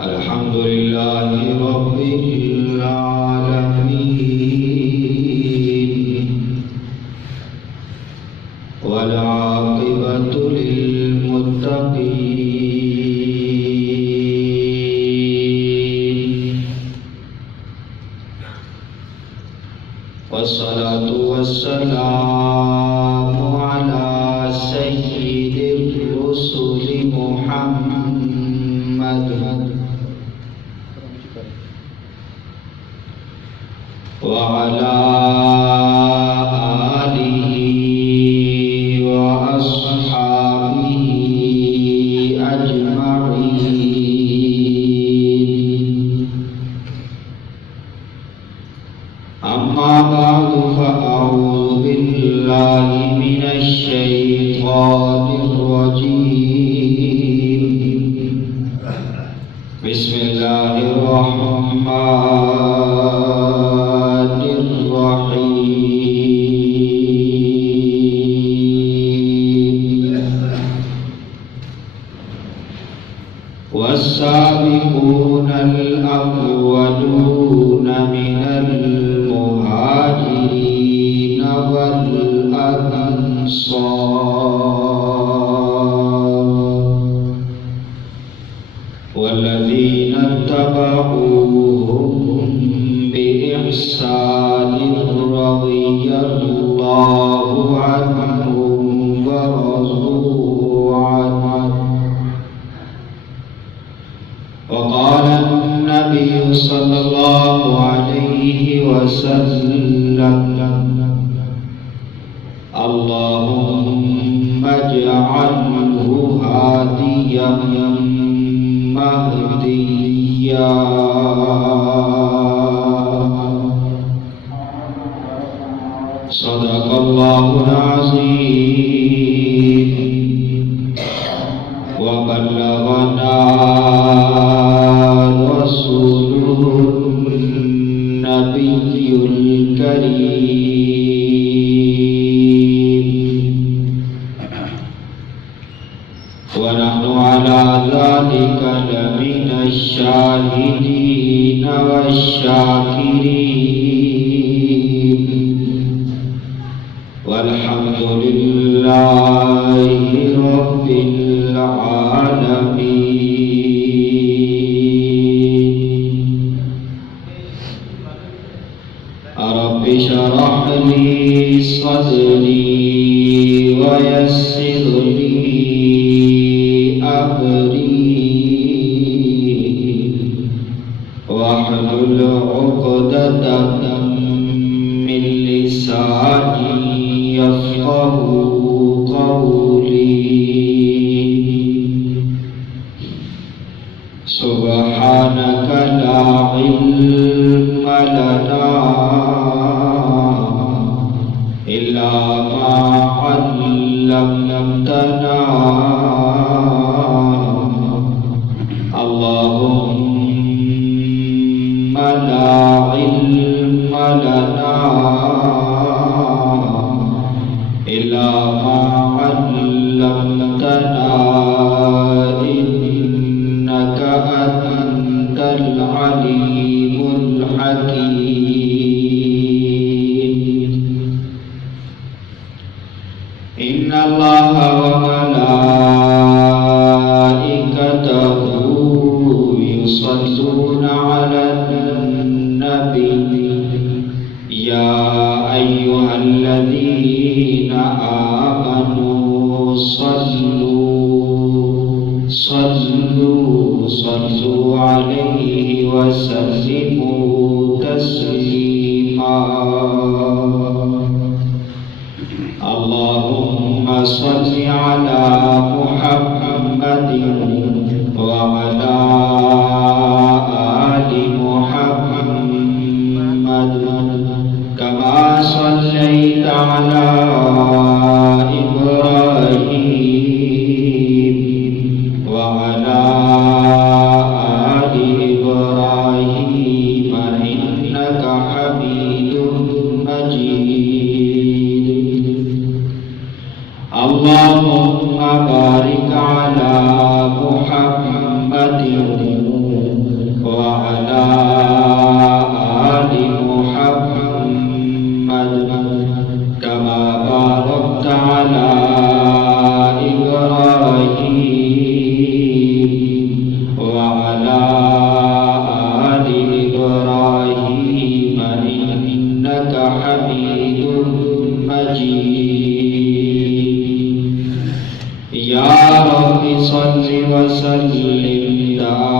الحمد لله رب العالمين والعاقبة للمتقين والصلاة والسلام على سيد الرسل محمد وعلى آله وأصحابه أجمعين. أما بعد فأعوذ بالله من الشيطان الرجيم. بسم الله الرحمن الرحيم. والسابقون الأولون من المهاجرين والأنصار والذين اتبعوهم بإحسان رضي الله عنهم ورضوا عنه. وقال النبي صلى الله عليه وسلم: اللهم اجعله هاديا مهديا. صدق الله العظيم وبلغنا رسوله النبي الكريم. ونحن على ذلك لمن الشاهدين والشاكرين والحمد لله رب العالمين. رب اشرح لي صدري ويسر لي أمري واحلل عقدة من لساني يفقه قولي. سبحانك لا علم لنا إلا ما علمتنا. اللهم لا علم لنا إلا ما علمتنا إنك أنت العليم الحكيم. إن الله وملائكته يصلون على النبي يا أيها الذين آمنوا صلوا عليه وسلموا تسليما. اللهم صل على محمد وعلى آل محمد كما صليت على إبراهيم وعلى آل إبراهيم إنك حميد مجيد. اللهم بارك على محمد یا رب صل وسلم دائما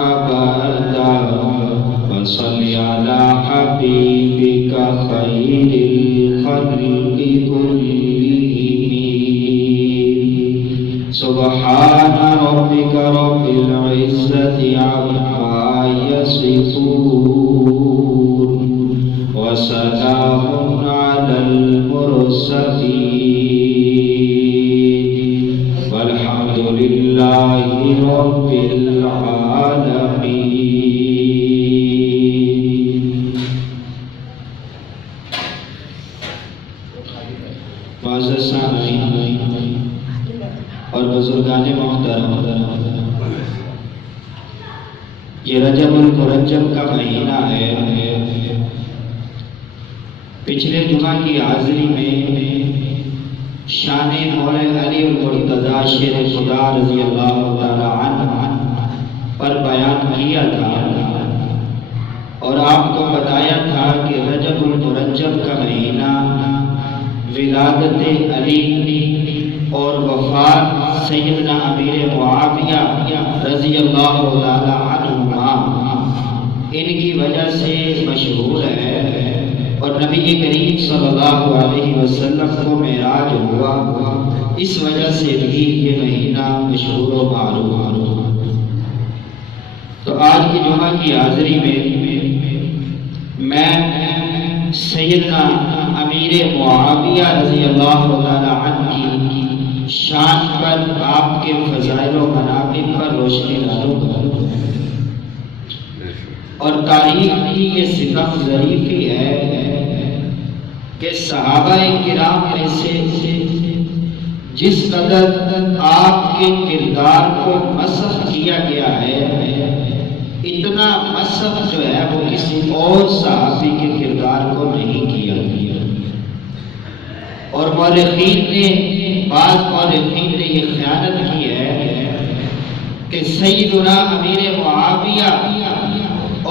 ابدا وصل على حبيبك خير الخلق كلهم سبحان ربك رب العزة عما يصفون وسلام على المرسلين والحمد لله رب العالمين. معزز سامعین اور بزرگان محترم، یہ رجب المرجب کا مہینہ ہے. پچھلے جمعہ کی حاضری میں شان مولا علی المرتضیٰ شیر خدا رضی اللہ تعالی عنہ پر بیان کیا تھا اور آپ کو بتایا تھا کہ رجب المرجب کا مہینہ ولادت علی اور وفات سیدنا امیر معاویہ رضی اللہ تعالی عنہما ان کی وجہ سے مشہور ہے، اور نبی کریم صلی اللہ علیہ وسلم کو معراج ہوا، اس وجہ سے بھی یہ مہینہ مشہور و معروف. تو آج کی جمعہ کی حاضری میں سیدنا امیر معاویہ رضی اللہ تعالی عنہ کی شان پر، آپ کے فضائل و مناقب پر روشنی ڈالوں گا. اور تاریخ کی یہ صفت ظریفی ہے کہ صحابہ کرام میں سے جس قدر آپ کے کردار کو مسخ کیا گیا ہے، اتنا مسخ جو ہے وہ کسی اور صحابی کے کردار کو نہیں کیا گیا. اور بعض مورخین نے یہ خیانت کی ہے کہ سیدنا امیر معاویہ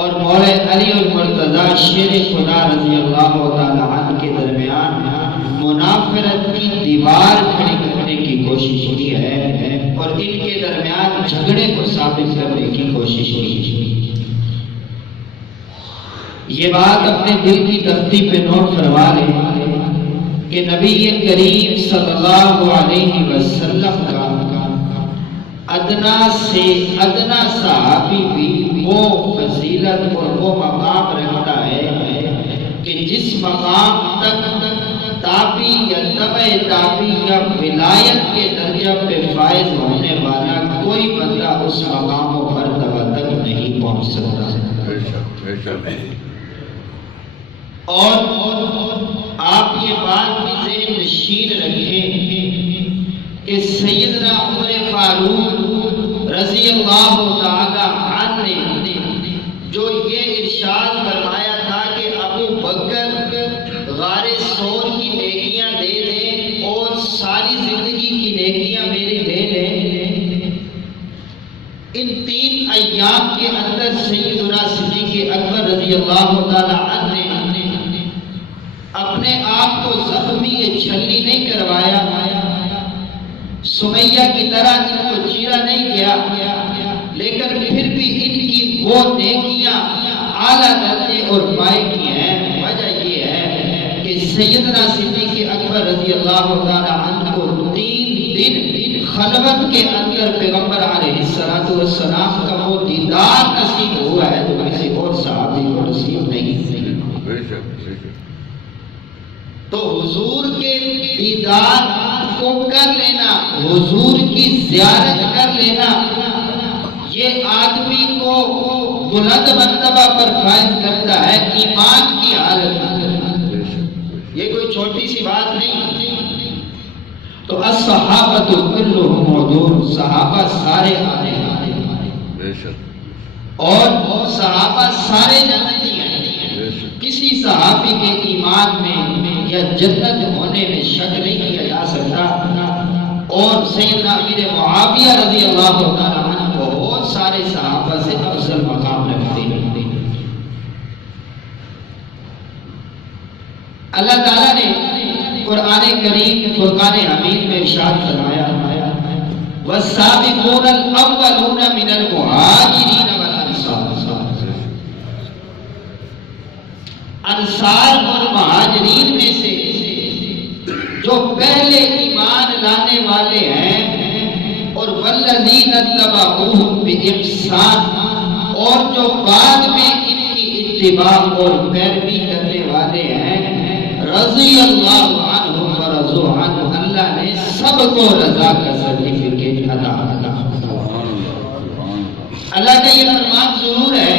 اور مولا علی المرتضیٰ شیر خدا رضی اللہ تعالی عنہ کے درمیان منافرت کی دیوار کھڑی کرنے کی کوشش کی ہے اور ان کے درمیان جھگڑے کو ثابت کرنے کی کوشش کی. یہ بات اپنے دل کی تختی پہ نوٹ فرما لیں کہ نبی کریم صلی اللہ علیہ وسلم کا ادنا سے ادنا صحابی بھی وہ فضیلت اور وہ مقام رکھتا ہے کہ جس مقام تک تابعی یا تبع تابعی یا ولایت کے درجہ پہ فائز ہونے والا کوئی بندہ اس مقام و مرتبہ تک نہیں پہنچ سکتا. اور آپ یہ بات بھی ذہن نشین رکھیں کہ سیدنا عمر فاروق رضی اللہ تعالی عنہ نے جو یہ ارشاد فرمایا تھا کہ ابو بکر غار ثور کی نیکیاں دے دیں اور ساری زندگی کی نیکیاں میری دے دیں، ان 3 ایام کے اندر سیدنا صدیق اکبر رضی اللہ تعالی عنہ نے اپنے آپ کو زخمی چھلی نہیں کروایا، سمیہ کی طرح ان کو چیرا نہیں کیا، لیکن پھر بھی ان کی وہ نیکیاں اعلیٰ درجے اور پائے کی ہیں. وجہ یہ ہے کہ سیدنا صدیق اکبر رضی اللہ تعالی عنہ کو 3 دن خلوت کے اندر پیغمبر علیہ السلام کا وہ دیدار نصیب ہوا ہے جو کسی اور صحابی کو نصیب نہیں. تو حضور کے دیدار کو کر لینا، حضور کی زیارت کر لینا، یہ آدمی کو بلند مرتبہ پر فائز کرتا ہے ایمان کی حالت میں. یہ کوئی چھوٹی سی بات نہیں. تو الصحابۃ کلھم حضور، صحابہ سارے آنے والے اور صحابہ سارے جنتی ہیں. کسی صحابی کے ایمان میں یا جنت ہونے میں شک نہیں کیا جا سکتا. اور سیدنا امیر معاویہ رضی اللہ تعالی عنہ بہت سارے صحابہ سے افضل مقام رکھتے ہیں. اللہ تعالیٰ نے قرآن قرآن کریم فرقان حمید میں ارشاد فرمایا والسابقون الاولون من المہاجرین والانصار، انصار اور مہاجرین میں سے جو پہلے ایمان لانے والے ہیں اور والذین اتبعوہم باحسان، اور جو بعد میں ان کی اتباع اور پیروی کرنے والے ہیں، رضی اللہ عنہم ورضوا عنہ، اللہ نے سب کو رضا کا سرٹیفکیٹ عطا کیا۔ اللہ کا یہ فرمان ضرور ہے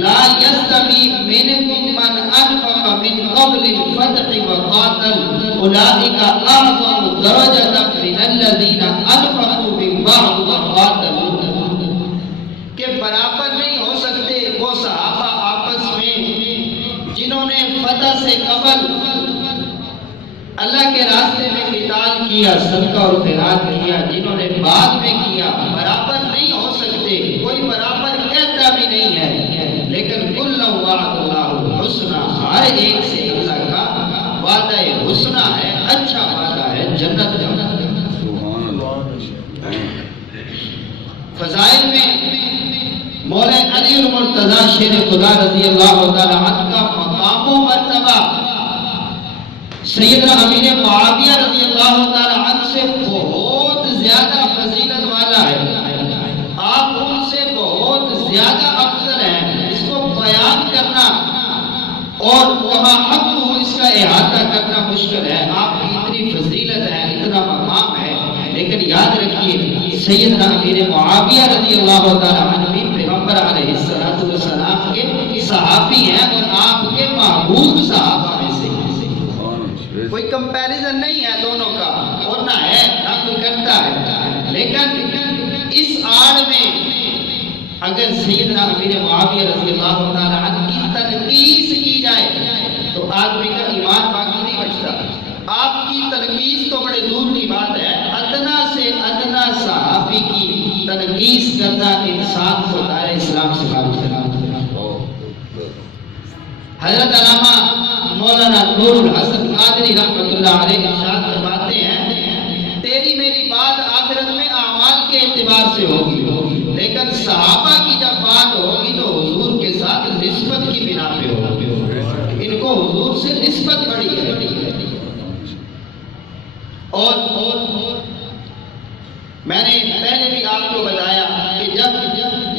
لا یستوی منکم من انفق من قبل الفتح وقاتل اولئک اعظم درجۃ من الذین انفقوا من بعد وقاتلوا، کہ برابر نہیں ہو سکتے وہ صحابہ آپس میں جنہوں نے فتح سے قبل اللہ کے راستے میں قتال کیا، صدقہ اور خیرات کیا، جنہوں نے بعد میں کیا، برابر نہیں ہو سکتے، کوئی برابر کہتا بھی نہیں ہے، لیکن کل وعد اللہ الحسنى، ہر ایک سے اللہ کا وعدہ حسنہ ہے، اچھا وعدہ ہے جنت کا۔ فضائل میں مولا علی المرتضی شیر خدا رضی اللہ تعالی عنہ کا مقام و مرتبہ سیدنا امیر معاویہ رضی اللہ تعالی عنہ سے بہت زیادہ فضیلت والا ہے، آپ ان سے بہت زیادہ افضل ہیں، اس کو بیان کرنا اور وہاں حق ہو اس کا احاطہ کرنا مشکل ہے، آپ کی اتنی فضیلت ہے، اتنا مقام ہے، لیکن یاد رکھیے سیدنا امیر معاویہ رضی اللہ تعالی عنہ بھی پیغمبر علیہ السلام کے صحابی ہیں اور آپ کے محبوب صحابہ میں سے، کوئی کمپیریزن نہیں ہے دونوں کا، ہونا ہے رب کرتا ہے، لیکن اس آڑ میں اگر سیدنا امیر معاویہ رضی اللہ تعالی عنہ کی تنقیس کی جائے تو آدمی کا ایمان باقی نہیں بچتا۔ آپ کی تنقیس تو بڑے دور کی بات ہے، ادنا سے ادنا صحابی کی تنقیس کرنا انسان کو دائرہ اسلام سے خارج کرنا۔ حضرت علامہ مولانا نور الحسن قادری رحمۃ اللہ علیہ ارشاد فرماتے ہیں تیری میری بات آخرت میں اعمال کے اعتبار سے ہوگی، لیکن صحابہ کی جب بات ہوگی تو حضور کے ساتھ نسبت کی بنا پہ ہوگی، ان کو حضور سے نسبت بڑی ہے۔ اور میں نے پہلے بھی آپ کو بتایا کہ جب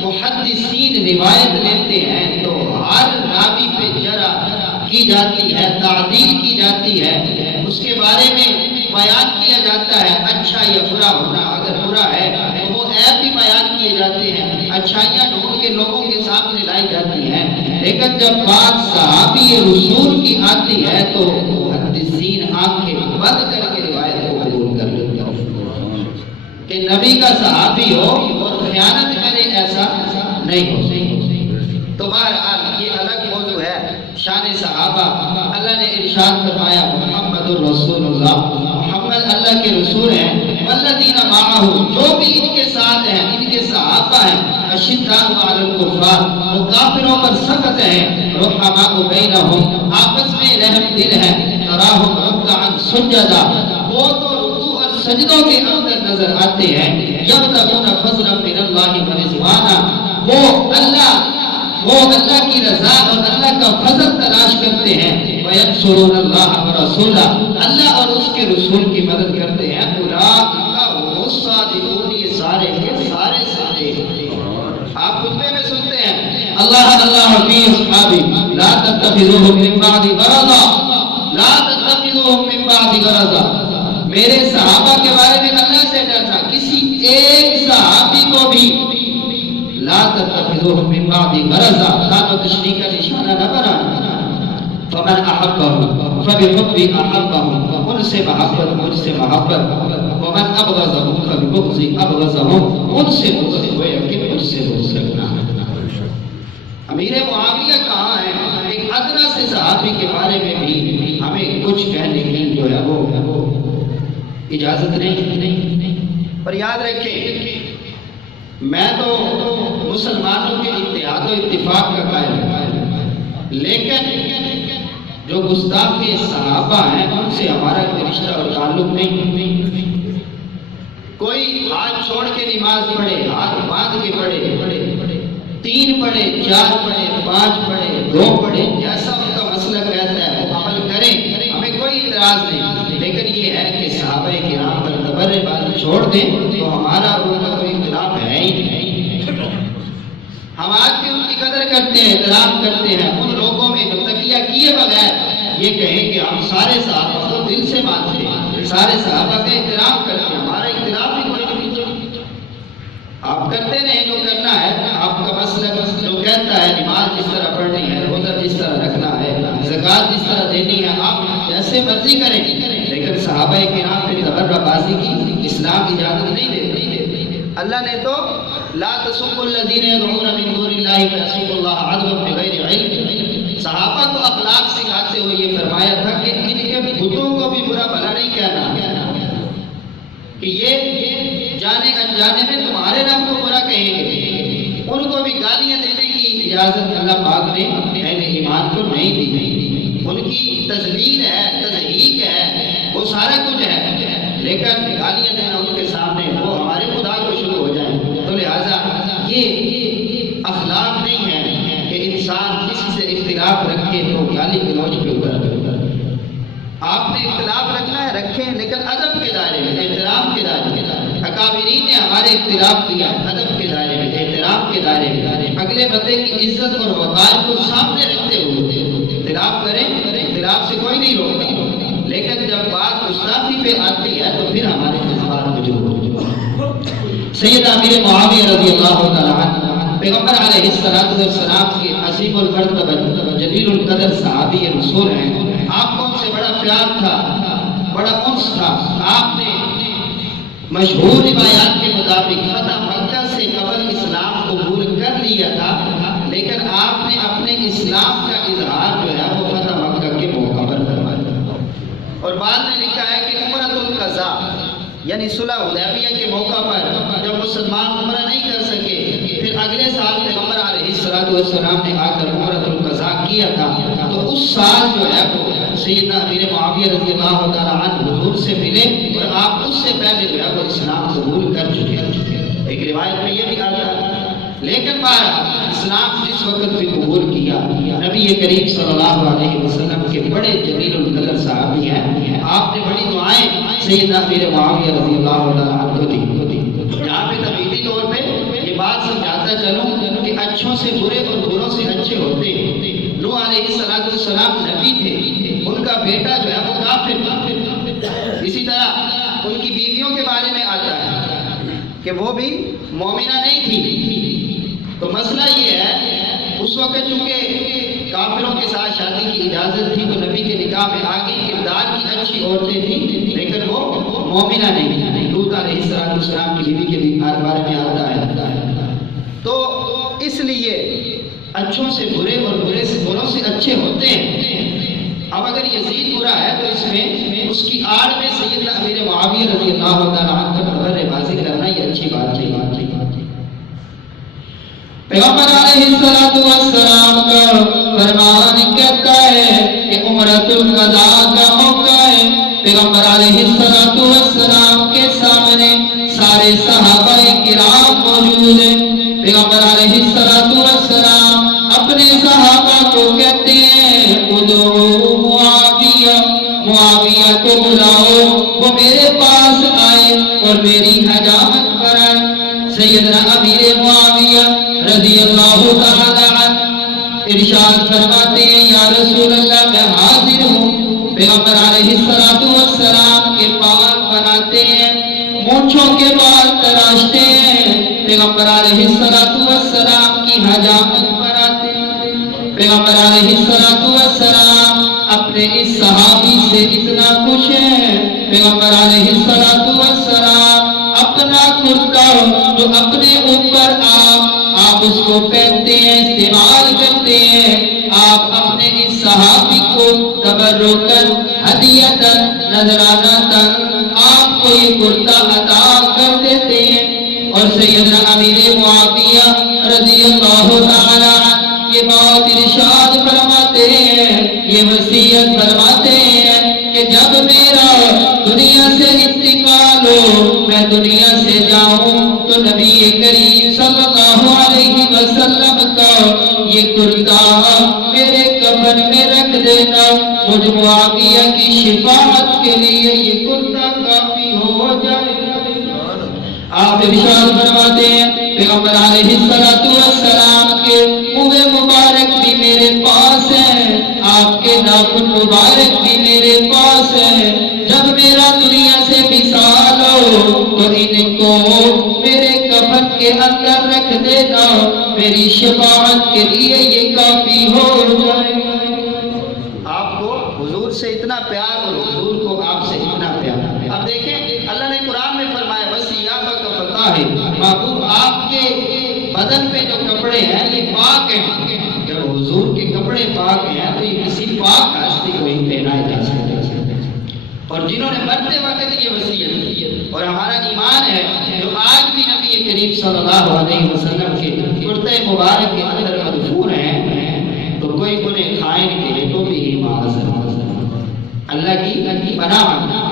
محدثین روایت لیتے ہیں تو ہر راوی پہ جرح کی جاتی ہے، تعدیل کی جاتی ہے، اس کے بارے میں بیان کیا جاتا ہے اچھا یا برا ہونا، اگر برا ہے تو وہ عیب بھی بیان کیے جاتے ہیں، اچھائیاں ڈھونڈ کے لوگوں کے سامنے لائی جاتی ہیں، لیکن جب بات صحابی رسول کی آتی ہے تو محدثین آنکھیں بند کر کے روایت کو قبول کر لیتے ہیں کہ نبی کا صحابی ہو اور خیانت کرے، ایسا نہیں ہو۔ تو بہرحال یہ الگ موضوع ہے، شان صحابہ۔ اللہ نے ارشاد فرمایا محمد الرسول اللہ، محمد اللہ کے رسول ہیں، والذین معہ، جو بھی ان کے ساتھ ہیں، ان کے صحابہ ہیں، اشداء علی الکفار، وہ کافروں پر سخت ہیں، رحماء بینہم، آپس میں رحم دل ہے، تراہم رکعا سجدا، وہ تو رکوع اور سجدوں کے اندر نظر آتے ہیں، یبتغون فضلا من اللہ ورضوانا، وہ اللہ کی رضا اور اللہ کا فضل تلاش کرتے ہیں، وَيَنْصُرُونَ اللَّهَ وَرَسُولَهُ، اللہ اور اس کے رسول کی مدد کرتے ہیں، أُولَٰئِکَ هُمُ الصَّادِقُونَ، یہ سارے کے سارے صادق۔ آپ خطبے میں سنتے ہیں اللہ فی اصحابی لا تتخذوهم من بعد غرضا، لا تتخذوهم من بعد غرضا، میرے صحابہ کے بارے میں اللہ سے ڈرنا، کسی ایک صحابی کو بھی لا تتخذوهم من بعد غرضا، تانو تشریح کا نشانہ نہ بنانا، فمن احبهم فبحبی احبهم، ان سے محبت مجھ سے محبت، ومن ابغضهم فببغضی ابغضهم، ان سے بغض ہوئے کہ مجھ سے بغض رکھنا۔ امیر معاویہ کہاں ہے؟ ایک ادنا سے صحابی کے بارے میں بھی ہمیں کچھ کہنے کی جو ہے وہ اجازت نہیں۔ پر یاد رکھیں میں تو مسلمانوں کے اتحاد و اتفاق کا قائل ہوں، لیکن جو گستاخ صحابہ ہیں ان سے ہمارا کوئی رشتہ اور تعلق نہیں۔ کوئی ہاتھ چھوڑ کے نماز پڑھے، ہاتھ باندھ کے پڑھے، 3 پڑھے، 4 پڑھے، 5 پڑھے، 2 پڑھے، جیسا ان کا مسلک رہتا ہے وہ عمل کریں، ہمیں کوئی اعتراض نہیں، لیکن یہ ہے کہ صحابہ کرام پر تبرع بازی چھوڑ دیں تو ہمارا ان کا کوئی اختلاف ہے ہی نہیں۔ ہم آج بھی ان کی قدر کرتے ہیں، احترام کرتے ہیں، ان لوگوں میں جو تقیہ کیے بغیر یہ کہیں کہ ہم سارے صحابہ کو دل سے مانتے ہیں، سارے صحابہ کا احترام کرتے ہیں، ہمارا اختلاف ہی کوئی نہیں۔ آپ کرتے رہیں جو کرنا ہے، آپ کا مسلک جو کہتا ہے نماز جس طرح پڑھنی ہے، روزہ جس طرح رکھنا ہے، زکوٰۃ جس طرح دینی ہے، آپ جیسے مرضی کریں، لیکن صحابہ کرام پہ تبرع بازی کی اسلام اجازت نہیں دیتے۔ اللہ نے تو لا تسبوا الذین يدعون من دون اللہ فیسبوا اللہ عدوا بغیر علم، صحابہ کو اخلاق سکھاتے ہوئے یہ فرمایا تھا کہ ان کے بتوں کو بھی برا بھلا نہیں کہنا، کہ یہ جانے انجانے میں تمہارے رب کو برا کہیں گے، ان کو بھی گالیاں دینے کی اجازت اللہ پاک نے اہل ایمان کو نہیں دی۔ ان کی تذلیل ہے، تضحیق ہے، وہ سارا کچھ ہے، لیکن گالیاں دینا ان کے سامنے وہ ہمارے خدا کو شروع ہو جائیں، تو لہٰذا یہ اخلاق نہیں ہے کہ انسان کسی سے اختلاف رکھے تو گالی گلوچ پہ اتر۔ آپ نے اختلاف رکھنا ہے رکھیں، لیکن ادب کے دائرے میں، احترام کے دائرے میں۔ اکابرین نے ہمارے اختلاف کیا ادب کے دائرے میں، احترام کے دائرے میں، اگلے بندے کی عزت اور وقار کو سامنے رکھتے ہوئے اختلاف کریں، اختلاف سے کوئی نہیں روکتا، لیکن جب بات گستاخی پہ آتی ہے تو پھر ہمارے جذبات مجروح ہو جاتے ہیں۔ سیدنا امیر معاویہ رضی اللہ تعالیٰ عنہ پیغمبر علیہ السلام کے عظیم المرتبہ جلیل القدر صحابی رسول ہیں، آپ کو ان سے بڑا پیار تھا، بڑا انس تھا۔ آپ نے مشہور روایات کے مطابق فتح مکہ سے قبل اسلام قبول کر لیا تھا، لیکن آپ نے اپنے اسلام کا اظہار جو ہے وہ فتح مکہ کے موقع پر کروایا، اور بعد میں لکھا ہے کہ عمرۃ القضاء یعنی صلح حدیبیہ کے موقع پر جب مسلمان عمرہ نہیں کر سکے، پھر اگلے سال پیغمبر علیہ السلام نے آ کر عمرۃ القضاء کیا تھا، تو اس سال جو ہے وہ سیدنا امیر معاویہ رضی اللہ تعالیٰ عنہ حضور سے ملے، اور آپ اس سے پہلے جو ہے وہ اسلام قبول کر چکے۔ ایک روایت میں یہ بھی آتا ہے، لیکن بہرحال اسلام جس وقت بھی قبول کیا، نبی کریم صلی اللہ علیہ وسلم کے بڑے جلیل القدر صحابی ہیں، آپ نے بڑی دعائیں سیدنا امیر معاویہ رضی اللہ تعالیٰ عنہ کو دی۔ یہاں پہ تبعیدی طور پہ یہ بات سمجھاتا چلوں کہ اچھوں سے برے اور بروں سے اچھے ہوتے ہیں۔ نوح علیہ السلام نبی تھے، ان کا بیٹا جو ہے وہ کافر تھا، اسی طرح ان کی بیویوں کے بارے میں آتا ہے کہ وہ بھی مومنہ نہیں تھی۔ تو مسئلہ یہ ہے اس وقت چونکہ کافروں کے ساتھ شادی کی اجازت تھی تو نبی کے نکاح میں آگے کردار کی اچھی عورتیں تھیں، لیکن وہ مومنہ نہیں تھیں۔ لوط علیہ السلام کی بیوی کے بھی بارے میں آتا ہے۔ تو اس لیے اچھوں سے برے اور برے سے بروں سے اچھے ہوتے ہیں۔ اب اگر یزید برا ہے تو اس میں اس کی آڑ میں سیدنا امیر معاویہ رضی اللہ تعالیٰ عنہ پر تبرع بازی کرنا یہ اچھی بات نہیں۔ پیغمبر علیہ السلام کا فرمان کہتا ہے کہ عمرۃ القضاء کا موقع ہے، پیغمبر علیہ السلام کے سامنے سارے صحابہ کرام موجود ہیں۔ پیغمبر علیہ السلام اپنے صحابہ کو کہتے ہیں ادعو معاویہ کو بلاؤ، وہ میرے پاس آئے اور میری حجامت کرائے۔ سیدنا امیر معاویہ رضی اللہ تعالی عنہ ارشاد فرماتے ہیں یا رسول اللہ میں حاضر ہوں۔ پیغمبر علیہ السلام کے بال بناتے ہیں، مونچھوں کے بال تراشتے ہیں، پیغمبر علیہ السلام کی حجامت بناتے ہیں۔ پیغمبر علیہ السلام اپنے اس صحابی سے اتنا خوش ہے، پیغمبر علیہ السلام اپنا کرتا جو اپنے اوپر آپ اس کو پہنتے ہیں، استعمال کرتے ہیں، آپ اپنے اس صحابی کو تبرکاً ہدیتاً نذرانہ آپ کو یہ کرتا عطا کر دیتے ہیں۔ اور سیدنا امیر معاویہ رضی اللہ تعالی عنہ یہ بات ارشاد فرماتے ہیں یہ وصیت فرماتے ہیں کہ جب میرا دنیا سے انتقال ہو، میں دنیا سے جاؤں تو نبی کریم صلی اللہ علیہ وسلم کا یہ کرتا میرے کفن میں رکھ دینا، مجھ معاویہ کی شفاعت کے لیے یہ کرتا کافی ہو جائے۔ آپ ارشاد فرماتے ہیں پیغمبر علیہ السلام کے منہ مبارک بھی میرے پاس ہے، آپ کے ناخن مبارک بھی میرے پاس ہے، جب میرا دنیا سے وصال ہو تو ان کو میرے کفن کے اندر رکھ دینا، میری شفاعت کے لیے یہ کافی ہو جائے۔ آپ کو حضور سے اتنا پیار اور حضور کو آپ سے اتنا پیار۔ اب دیکھیں اللہ نے قرآن میں فرمایا ہے محبوب آپ کے بدن پہ جو کپڑے ہیں یہ پاک ہیں، جب حضور کے کپڑے پاک ہیں تو یہ کسی پاک ہستی کو ہی پہنائے جا سکتے ہیں۔ اور جنہوں نے مرتے وقت یہ وصیت کی اور ہمارا ایمان ہے جو آج بھی نبی کریم صلی اللہ علیہ وسلم کے کرتے مبارک کے اندر مدفون ہیں، تو کوئی انہیں خائن کے تو بھی معاذ اللہ کی پناہ۔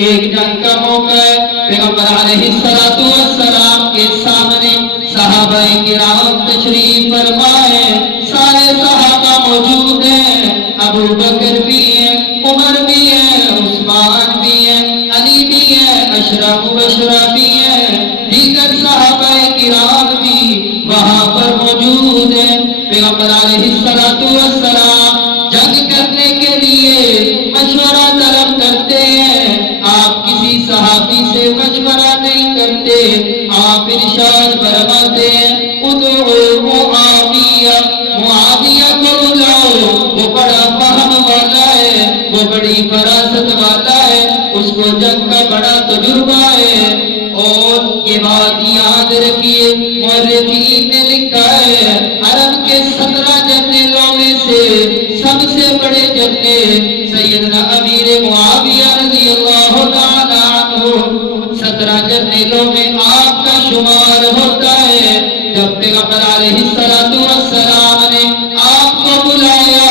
ایک جنگ کا موقع پیغمبر علیہ السلام کے سامنے صحابہ کرام تشریف فرمائے، سارے صحابہ موجود ہیں، ابو بکر بھی ہیں، عمر بھی ہیں، عثمان بھی ہیں، علی بھی ہیں، عشرہ مبشرہ بھی ہیں، دیگر صحابہ کرام بھی وہاں پر موجود ہیں۔ پیغمبر علیہ السلام جنگ کرنے کے لیے مشورہ طلب کرتے ہیں، آپ کسی صحابی سے مشورہ نہیں کرتے، آپ ارشاد فرماتے ہیں ادعو معاویہ، معاویہ کو بلاؤ، وہ بڑا فہم والا ہے، وہ بڑی فراست والا ہے، اس کو جنگ کا بڑا تجربہ ہے۔ اور یہ بات یاد رکھیے مورخین نے لکھا ہے عرب کے 17 جنرلوں میں سے سب سے بڑے جنرل سیدنا امیر معاویہ رضی اللہ تعالیٰ عنہ 17 جنرلوں میں آپ کا شمار ہوتا ہے۔ جب پیغمبر علیہ السلام نے آپ کو بلایا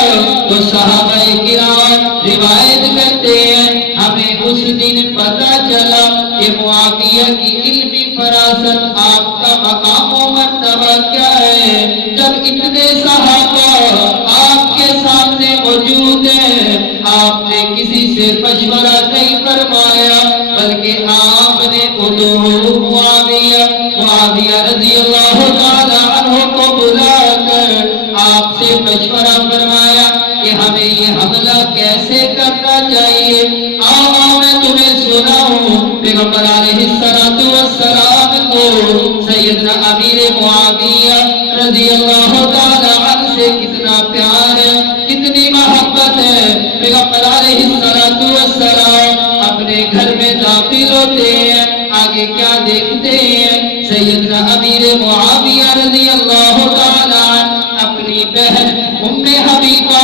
تو صحابہ کرام روایت کرتے ہیں ہمیں اس دن پتہ چلا کہ معاویہ کی علمی فراست آپ کا مقام و مرتبہ کیا ہے۔ جب اتنے صحابہ آپ کے سامنے موجود ہیں، آپ نے کسی سے مشورہ نہیں فرمایا بلکہ آپ نے ادعو معاویہ رضی اللہ تعالیٰ عنہ کو بلا کر آپ سے مشورہ فرمایا کہ ہمیں یہ حملہ کیسے کرنا چاہیے۔ آؤ میں تمہیں سناؤں پیغمبر علیہ السلام کو سیدنا امیر معاویہ رضی اللہ تعالیٰ عنہ سے کتنا پیار ہے، کتنی محبت ہے۔ پیغمبر علیہ السلام اپنے گھر میں داخل ہوتے ہیں، آگے کیا دیکھتے ہیں؟ سیدنا امیر معاویہ رضی اللہ تعالیٰ عنہ اپنی بہن ام حبیبہ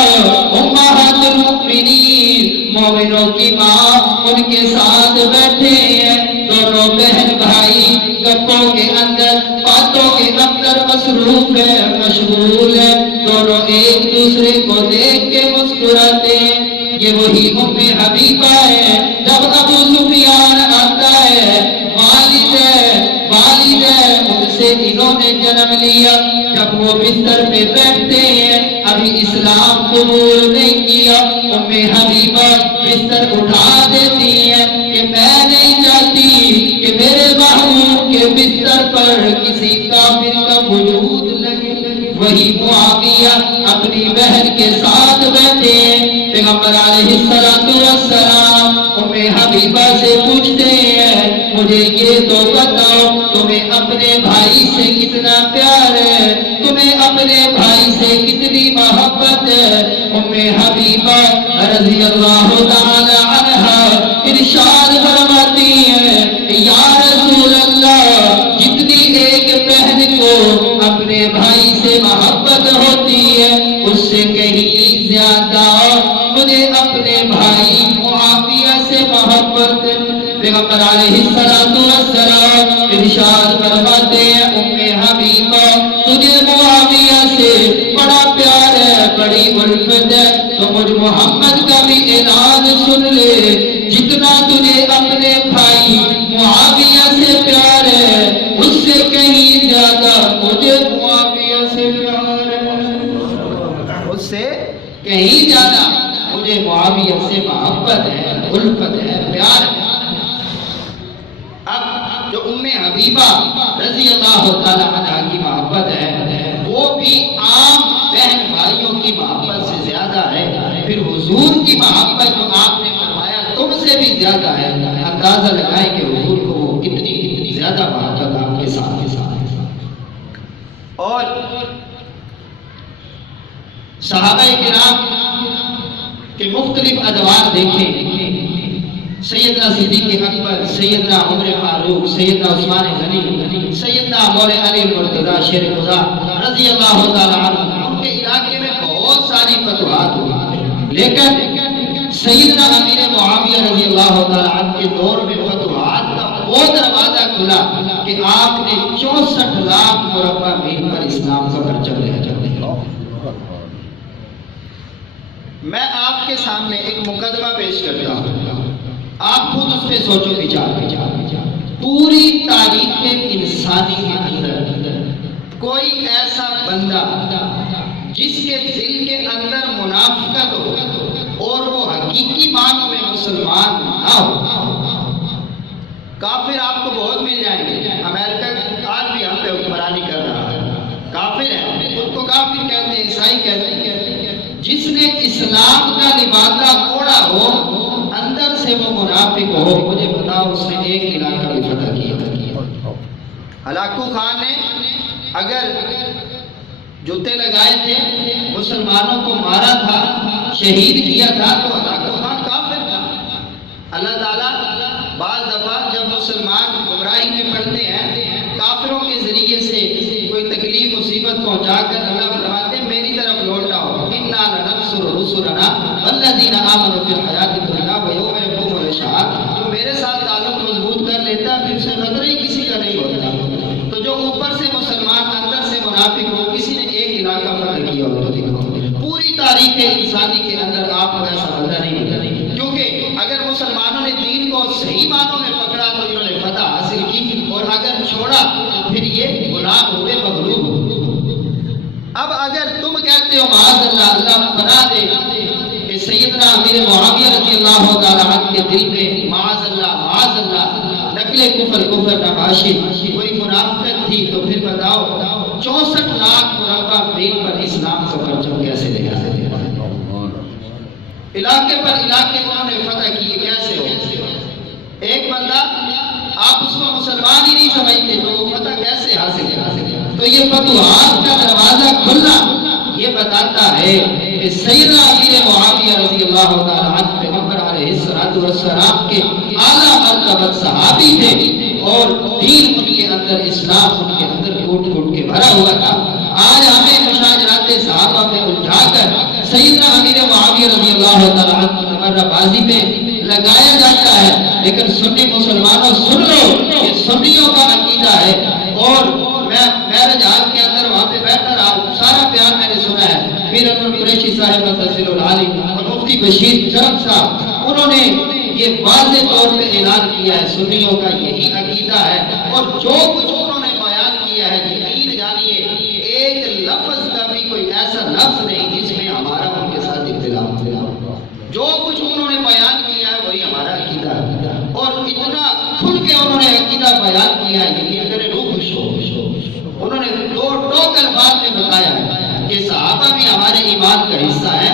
امہات المؤمنین مومنوں کی ماں ان کے ساتھ بیٹھے ہیں، دونوں بہن بھائی گپوں کے اندر باتوں کے اندر مصروف ہے، مشغول ہے، دونوں ایک دوسرے کو دیکھ کے مسکراتے ہیں۔ یہ وہی ام حبیبہ ہے جب ابو سفیان آتا ہے، والد ہے ان سے انہوں نے جنم لیا، جب وہ بستر پہ بیٹھتے ہیں ابھی اسلام قبول نہیں کیا، ام حبیبہ بستر اٹھا دیتی ہیں کہ میں نہیں چاہتی کہ میرے محبوب کے بستر پر کسی کافر کا وجود لگے۔ وہی معاویہ اپنی بہن کے ساتھ بیٹھے ہیں، پیغمبر علیہ السلام ام حبیبہ سے پوچھتے ہیں مجھے یہ تو بتاؤ تمہیں اپنے بھائی سے کتنا پیار ہے، تمہیں اپنے بھائی سے کتنی محبت ہے۔ ام حبیبہ رضی اللہ تعالی عنہا ارشاد فرماتی ہے یا رسول اللہ، جتنی ایک بہن کو اپنے بھائی سے محبت ہوتی ہے اس سے کہیں زیادہ مجھے اپنے بھائی معاویہ سے محبت۔ پیغمبر علیہ السلام ارشاد فرماتے ہیں ام حبیبہ تجھے معاویہ سے بڑا پیار ہے، جتنا تجھے اپنے بھائی معاویہ سے پیار ہے اس سے کہیں زیادہ مجھے معاویہ سے پیار ہے، اس سے کہیں زیادہ مجھے معاویہ سے محبت ہے، الفت ہے، پیار ہے۔ اب جو ام حبیبہ رضی اللہ تعالی عنہ کی محبت ہے وہ بھی عام بہن بھائیوں کی محبت سے زیادہ ہے، پھر حضور کی محبت جو آپ نے فرمایا تم سے بھی زیادہ ہے، اندازہ لگائیں کہ حضور کو وہ کتنی زیادہ محبت آپ کے ساتھ اور صحابہ کرام کے مختلف ادوار دیکھیں، سیدنا صدیق اکبر، سیدنا عمر فاروق، سیدنا عثمان غنی، سیدنا مولانا علی مرتضیٰ شیر خدا رضی اللہ تعالی عنہ، ان کے علاقے میں بہت ساری فتوحات ہوئی، لیکن سیدنا امیر معاویہ رضی اللہ تعالی عنہ کے دور میں فتوحات کا وہ دروازہ کھلا کہ آپ نے 64 لاکھ مربع میل پر اسلام کا پرچم لہرایا۔ میں آپ کے سامنے ایک مقدمہ پیش کرتا ہوں، آپ خود اس پہ سوچو بچار۔ پوری تاریخ انسانی کے اندر کوئی ایسا بندہ جس کے دل کے اندر منافقت ہو اور وہ حقیقی معنوں میں مسلمان نہ ہو، کافر آپ کو بہت مل جائیں گے۔ امریکہ آج بھی ہم پہ حکمرانی کر رہا ہے، کافر ہے، خود کو کافر کہتے ہیں، عیسائی کہتے ہیں۔ جس نے اسلام کا لبادہ اوڑھا ہو اندر سے وہ منافق ہو، مجھے بتاؤ اس نے ایک علاقہ بھی فتح کیا؟ ہلاکو خان نے اگر جوتے لگائے تھے، مسلمانوں کو مارا تھا، شہید کیا تھا، تو ہلاکو خان کافر تھا۔ اللہ تعالیٰ بعض دفعہ جب مسلمان گمراہی میں پڑتے ہیں، کافروں کے ذریعے سے کوئی تکلیف مصیبت پہنچا کر اللہ فرماتے ہیں میری طرف لوٹ آؤ، اِنَّا لَنَنصُرُ رُسُلَنَا وَالَّذِينَ آمَنُوا فِي الْحَيَاةِ الدُّنْيَا وَيَوْمَ يَقُومُ الْأَشْهَادُ۔ جو میرے ساتھ تعلق مضبوط کر لیتا ہے پھر اسے خطرہ ہی کسی کا نہیں ہوتا۔ تو جو اوپر سے مسلمان اندر سے منافق ہو، کسی نے ایک علاقہ فتح کیا ہو تو دیکھو پوری تاریخ انسانی کے اندر آپ کو ایسا بندہ نہیں ملتا، کیونکہ اگر مسلمانوں نے دین کو صحیح معنوں میں پکڑا تو انہوں نے فتح حاصل کی، اور اگر چھوڑا تو پھر یہ غلام ہوئے، مغلوب ہوئے۔ اب اگر تم کہتے ہو معاذ اللہ، اللہ بنا دے کہ سیدنا امیر معاویہ رضی اللہ تعالیٰ عنہ کے دل میں معاذ اللہ نقل کفر نباشی کوئی منافقت تھی، تو پھر بتاؤ 64 لاکھ مربع میل پر اسلام کا پرچم کیسے لے گیا؟ علاقے پر علاقے انہوں نے فتح کیے، کیسے ہو؟ ایک بندہ آپ اس کو مسلمان ہی نہیں سمجھتے تو وہ فتح کیسے حاصل کیا؟ تو یہ فتوحات کا دروازہ کھلنا یہ بتاتا ہے کہ سیدنا امیر معاویہ رضی اللہ تعالیٰ عنہ پیغمبر علیہ السلام کے اعلیٰ مرتبہ صحابی تھے، اور دین ان کے اندر، اسلام ان کے اندر ٹوٹ ٹوٹ کے بھرا ہوا تھا۔ آج ہمیں مشاجرات صحابہ میں الجھا کر سیدنا امیر معاویہ رضی اللہ تعالیٰ عنہ کو تمرہ بازی میں لگایا جاتا ہے، لیکن سنی مسلمانوں سن لو، یہ سنیوں کا عقیدہ ہے۔ اور میں میرے جہاز کے اندر وہاں پہ بیٹھا رہا ہوں، سارا بیان میں نے سنا ہے، پیر انور قریشی صاحب منتصر العالی اور مفتی بشیر چرم صاحب، انہوں نے یہ واضح طور پہ اعلان کیا ہے سنیوں کا یہی عقیدہ ہے، اور جو کچھ انہوں نے بیان کیا ہے یقین جانیے ایک لفظ کا بھی کوئی ایسا لفظ نہیں جس میں ہمارا ان کے ساتھ اختلاف ہو۔ جو کچھ انہوں نے بیان کیا ہے وہی ہمارا عقیدہ ہے، اور اتنا کھل کے انہوں نے عقیدہ بیان کیا ہے یقین کرے روح خوش ہو۔ انہوں نے دو ٹوک الفاظ میں بتایا ہے کہ صحابہ بھی ہمارے ایمان کا حصہ ہے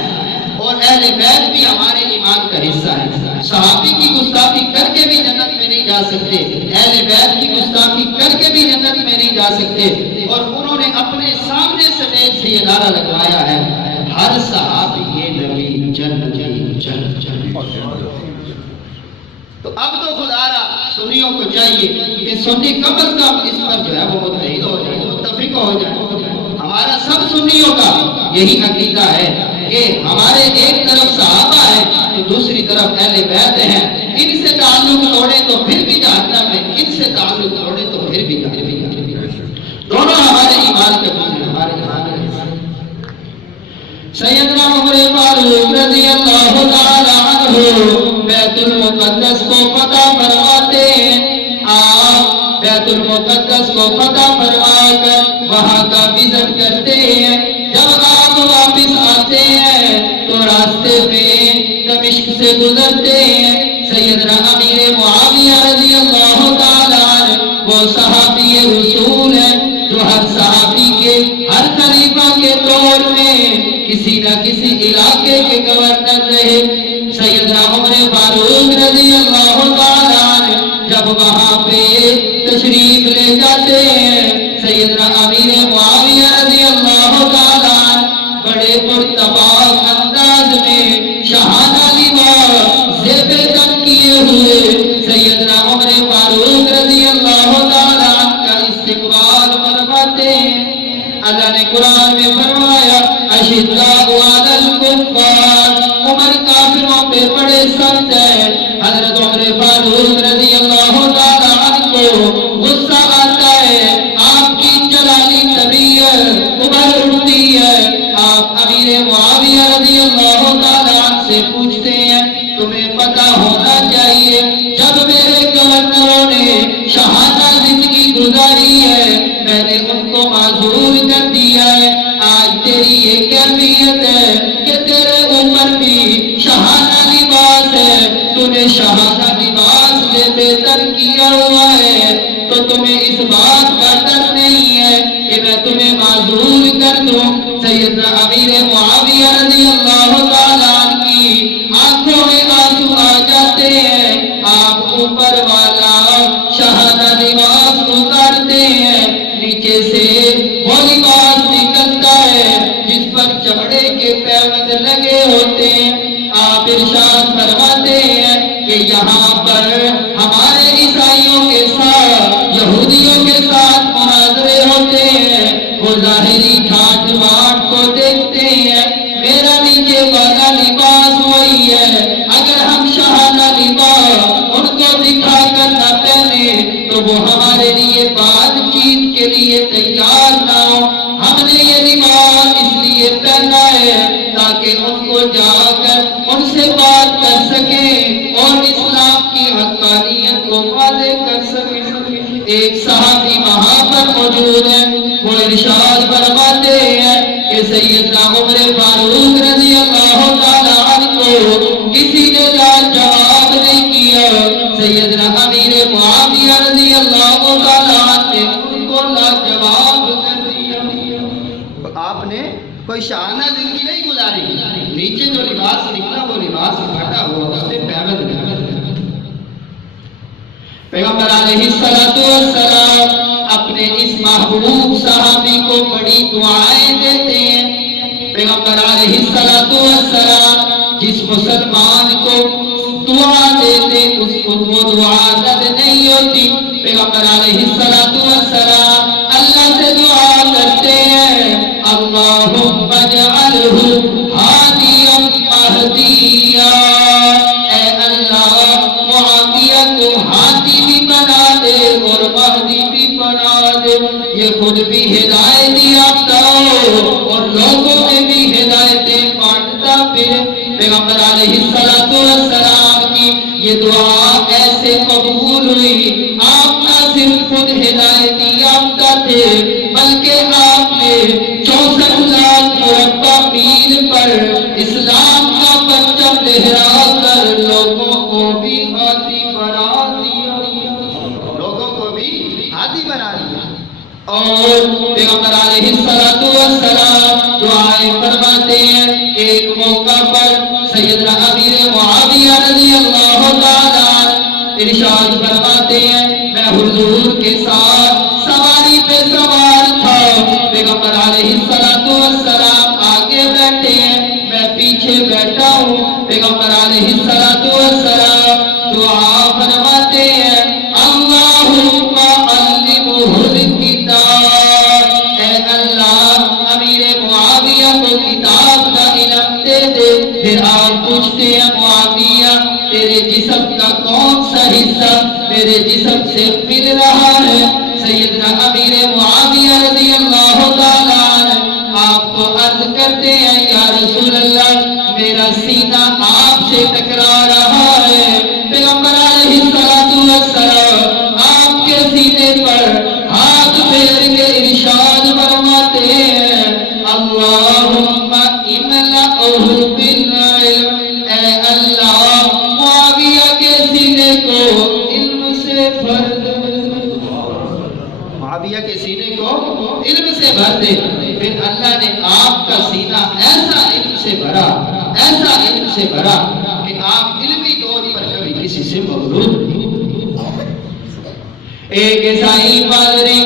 اور اہل بیت بھی ہمارے ایمان کا حصہ ہے۔ صحابی کی گستاخی کر کے بھی جنت میں نہیں جا سکتے، اہل بیت کی گستاخی کر کے بھی جنت میں نہیں جا سکتے۔ اور انہوں نے اپنے سامنے سٹیج سے یہ نعرہ لگوایا ہے ہر صحابی یہ نبی جنتی جنت۔ تو اب تو خدا را سنیوں کو چاہیے کہ سنی کم از کم اس پر جو ہے وہ متحد ہو جائے، متفق ہو جائے۔ ہمارا سب سنیوں کا یہی عقیدہ ہے کہ ہمارے ایک طرف صحابہ ہے تو دوسری طرف اہل بیت ہیں، ان سے تعلق توڑے تو پھر بھی جہنم میں، ان سے تعلق توڑے تو پھر بھی جہنم میں۔ دونوں ہمارے ایمان کے حصے، ہمارے ایمان کے حصے۔ سیدنا عمر فاروق رضی اللہ تعالی عنہ بیت المقدس کو فتح فرماتے ہیں، آپ بیت المقدس کو فتح فرما کر وہاں کا وزٹ کرتے ہیں۔ جب آپ واپس آتے ہیں تو راستے میں دمشق سے گزرتے ہیں۔ سیدنا امیر معاویہ رضی اللہ تعالیٰ عنہ وہ صحابی رسول ہیں جو ہر صحابی کے، ہر خلیفہ کے دور میں کسی نہ کسی علاقے کے گورنر رہے۔ سیدنا عمر فاروق رضی اللہ تعالیٰ عنہ جب وہاں پہ تشریف لے جاتے ہیں، سیدنا امیر معاویہ رضی اللہ تعالیٰ عنہ بڑے پرتپاک انداز میں شاہانہ لباس زیب تن کیے ہوئے سیدنا عمر فاروق رضی اللہ تعالیٰ عنہ کا استقبال فرماتے ہیں۔ اللہ نے قرآن میں فرمایا اشداء علی الکفار، عمر کافروں پہ بڑے سخت ہیں۔ حضرت عمر فاروق رضی اللہ تعالیٰ عنہ کو غصہ آتا ہے، آپ کی جلالی طبیعت ابھر اٹھتی ہے۔ آپ امیر معاویہ رضی اللہ تعالیٰ عنہ سے پوچھتے ہیں تمہیں پتہ ہونا چاہیے جب میرے گورنروں نے شاہانہ زندگی گزاری ہے میں نے ان کو معذور کر دیا ہے، آج تیری یہ کیفیت ہے کہ تیرے اوپر بھی شاہانہ لباس ہے، تو نے شاہانہ لباس سے بہتر کیا ہوا ہے، تو تمہیں اس بات کا ڈر نہیں ہے کہ میں تمہیں معذور کر دوں۔ سیدنا امیر معاویہ رضی اللہ تعالیٰ عنہ کی آنکھوں میں آنسو آ جاتے ہیں، آپ اوپر والا شاہانہ لباس اتارتے ہیں، نیچے سے وہ لباس نکلتا ہے جس پر چمڑے کے پیوند لگے ہوتے ہیں۔ آپ ارشاد فرماتے ہیں کہ یہاں پر ہمارے عیسائیوں کے ساتھ، یہودیوں کے ساتھ مناظرے ہوتے ہیں، وہ ظاہری ٹھاٹ باٹ کو دیکھتے ہیں، میرا نیچے والا لباس وہی ہے، اگر ہم شاہانہ لباس ان کو دکھا کر نہ پہنے تو وہ ہمارے لیے بات چیت کے لیے تیار نہ ہو۔ ہم نے یہ لباس اس لیے پہنا ہے تاکہ ان کو جا کر ان سے بات کر سکیں اور اسلام کی حقانیت کو واضح کر سکیں۔ ایک صحابی وہاں پر موجود ہے، وہ ارشاد فرماتے ہیں کہ سیدنا عمر فاروق رضی اللہ تعالیٰ عنہ کو کسی نے لاجواب نہیں کیا، سیدنا امیر معاویہ رضی اللہ تعالیٰ عنہ نے ان کو لاجواب کر دیا۔ آپ نے کوئی شاہانہ زندگی نہیں گزاری، نیچے جو لباس نکلا وہ لباس پھٹا ہوا، اس سے پیوند نہیں۔ پیغمبر علیہ السلام اپنے اس محبوب صحابی کو بڑی دعائیں دیتے ہیں۔ پیغمبر علیہ السلام جس مسلمان کو دعا دیتے اس کو وہ دعا رد نہیں ہوتی۔ پیغمبر علیہ السلام اللہ سے دعا کرتے ہیں اللہم اجعلہ ہادیا مہدیا، اے اللہ معاویہ کو ہادی بھی بنا دے اور مہدی بھی بنا دے، یہ خود بھی ہدایت یافتہ ہو اور لوگوں میں بھی ہدایتیں بانٹتا پھرے۔ پیغمبر علیہ السلام کی یہ دعا ایسے قبول ہوئی، آپ نہ صرف خود ہدایت یافتہ تھے بلکہ آپ نے 64 لاکھ مربع میل پر اسلام کا پرچم لہرا کر لوگوں کو بھی ہادی بنا دیا، لوگوں کو بھی ہادی بنا دیا۔ اور پیغمبر علیہ السلام دعائیں فرماتے ہیں۔ ایک موقع پر سیدنا امیر معاویہ رضی اللہ تعالیٰ عنہ ارشاد فرماتے ہیں میں حضور کے ساتھ سواری پہ سوار تھا، پیغمبر علیہ السلام آگے بیٹھے ہیں، میں پیچھے بیٹھا ہوں۔ پیغمبر علیہ السلام دعا فرماتے ہیں اللہم علمہ الکتاب، اے اللہ امیر معاویہ کو کتاب کا علم دے دے۔ پھر آپ پوچھتے ہیں معاویہ تیرے جسم کا کون سا حصہ میرے جسم سے مل رہا ہے؟ سیدنا امیر معاویہ رضی اللہ تعالیٰ عنہ آپ کو عرض کرتے ہیں یا رسول اللہ میرا سینہ آپ سے ٹکرا رہا ہے، معاویہ کے سینے کو علم سے بھر دے. پھر اللہ نے آپ کا سینہ ایسا علم سے بھرا، ایسا علم سے بھرا کہ آپ علمی طور پر کبھی کسی سے مغرور نہیں. ایک عیسائی پادری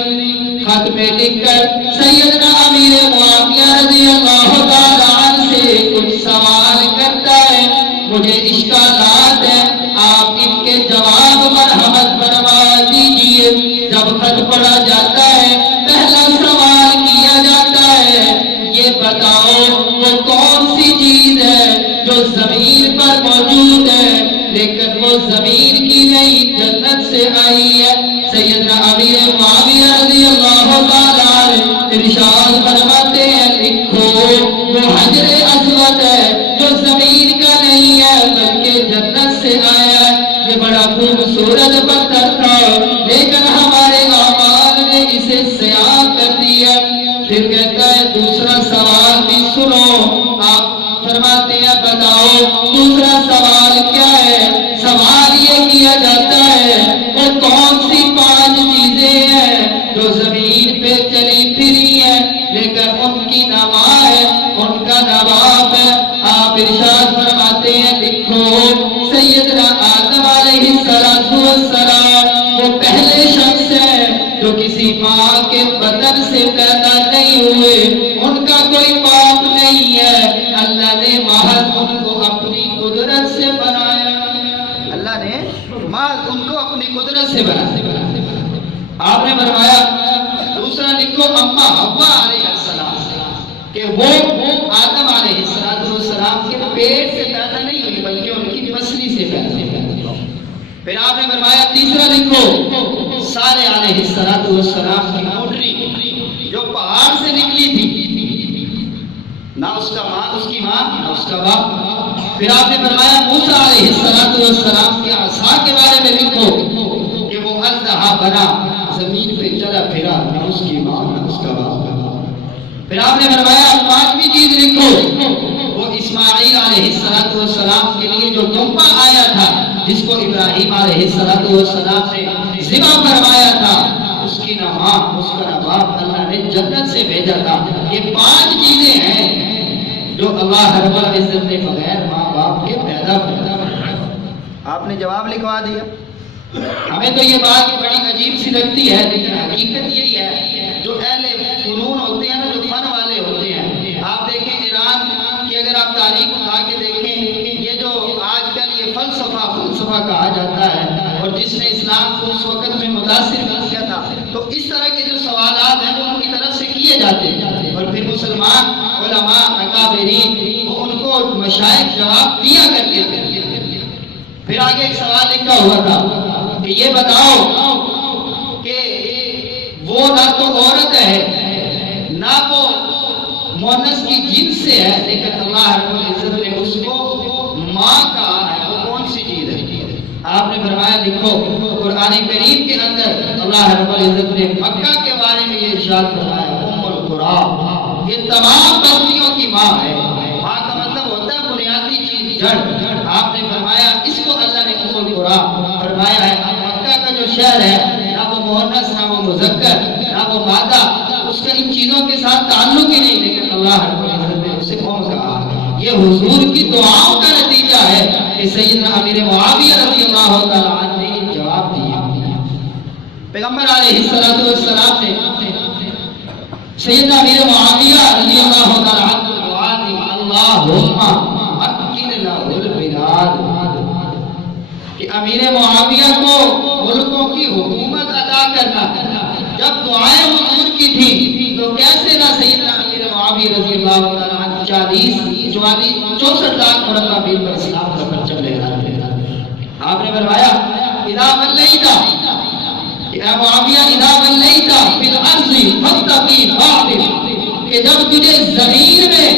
خط میں لکھ کر سیدنا امیر معاویہ رضی اللہ تعالیٰ عنہ سے کچھ سوال کرتا ہے. مجھے اشکالات ہیں، آپ ان کے جواب مرحمت فرما دیجئے. جب خط پڑھا جاتا ہے پہلا سوال کیا جاتا ہے، یہ بتاؤ وہ کون سی چیز ہے جو زمین پر موجود ہے لیکن وہ زمین کی نہیں جنت سے آئی ہے. سیدنا امیر معاویہ رضی اللہ تعالیٰ عنہ ارشاد فرماتے ہیں لکھو وہ حجر اسود ہے جو زمین کا نہیں ہے بلکہ جنت سے آیا ہے. یہ بڑا خوبصورت پتھر تھا لیکن ہمارے اعمال نے اسے سیاہ کر دیا. پھر کہتا ہے دوسرا سوال بھی سنو. آپ فرماتے ہیں بتاؤ دوسرا سوال کیا ہے؟ سوال یہ کیا جاتا ہے وہ کون سی 5 چیزیں ہیں جو زمین پہ چلی پھری ہیں لیکن ان کی نما ہے، ان کا نواب ہے. آپ ارشاد فرماتے ہیں لکھو سیدنا آدم علیہ السلام وہ پہلے شخص ہے جو کسی ماں کے بدن سے پیدا نہیں ہوئے، ان کا کوئی باپ نہیں ہے. اللہ نے محض ان کو اپنی قدرت سے بنایا. اللہ نے محض ان کو اپنی قدرت سے بنایا. آپ نے فرمایا دوسرا لکھو اما حوا علیہ السلام کہ وہ آدم علیہ السلام کے پیٹ سے پیدا نہیں ہوئی بلکہ ان کی پسلی سے پیدا ہوئی. پھر آپ نے فرمایا تیسرا لکھو صالح علیہ السلام کی موٹری جو پہاڑ سے نکلی تھی، نہ اس کا ماں اس کی ماں نہ اس کا باپ. پھر آپ نے فرمایا موسیٰ علیہ السلام کی عصا کے بارے میں لکھو کہ وہ اژدہا بنا زمین پہ چلا پھرا، نہ اس کی ماں نہ اس کا باپ. پھر آپ نے فرمایا 5ویں چیز لکھو وہ اسماعیل علیہ السلام کے لیے جو دمبا آیا تھا جس کو ابراہیم علیہ السلام نے ذبح فرمایا تھا، اس کی نہ ماں اس کا نہ باپ، اللہ نے جنت سے بھیجا تھا. یہ 5 چیزیں ہیں جو اللہ رب العزت نے بغیر ماں باپ کے پیدا کیا. آپ نے جواب لکھوا دیا. ہمیں تو یہ بات بڑی عجیب سی لگتی ہے لیکن حقیقت یہی ہے. جو اہل فنون ہوتے ہیں نا، جو فن والے ہوتے ہیں، آپ دیکھیں ایران کی اگر آپ تاریخ اٹھا کے دیکھیں، یہ جو آج کل یہ فلسفہ کہا جاتا ہے اور جس نے اسلام کو اس وقت میں متاثر کیا تھا، تو اس طرح کے جو سوالات ہیں وہ ان کی طرف سے کیے جاتے ہیں اور پھر مسلمان علماء اکابرین وہ ان کو مشائخ جواب دیا کرتے تھے. پھر آگے ایک سوال لکھا ہوا تھا کہ یہ بتاؤ کہ وہ نہ تو عورت ہے نہ وہ مونس کی جنس سے ہے لیکن اللہ رب العزت نے اس کو ماں کہا ہے، وہ کون سی چیز ہے؟ آپ نے فرمایا لکھو قرآن کریم کے اندر اللہ رب العزت نے مکہ کے بارے میں یہ ارشاد فرمایا ام القری، یہ تمام بستیوں کی ماں ہے. ماں کا مطلب ہوتا ہے بنیادی چیز، جڑ. آپ نے فرمایا اس کو اللہ نے ام القری فرمایا ہے. مکہ کا جو شہر ہے نہ وہ مؤنث نہ وہ مذکر نہ وہ مادہ، اس کا ان چیزوں کے ساتھ تعلق ہی نہیں لیکن اللہ رب العزت نے اسے قوم کہا. یہ حضور کی دعاؤں کا نتیجہ ہے کہ سیدنا امیر معاویہ رضی اللہ تعالیٰ عنہ نے جواب دیا. پیغمبر علیہ السلام نے سیدنا امیر معاویہ رضی اللہ تعالیٰ عنہ کو دعا دی اللہم مکن لہ البلاد، کہ امیر معاویہ کو ملکوں کی حکومت ادا کرنا. جب دعائیں حضور کی تھی تو کیسے نہ سیدنا امیر معاویہ رضی اللہ تعالیٰ عنہ 64 لاکھ مربع میل پر اسلام کا پرچم لہرا رہے. آپ نے فرمایا اذا ولیت کہ اے معاویہ اذا ولیت فی الارض فاتقی باطل، کہ جب تجھے زمین میں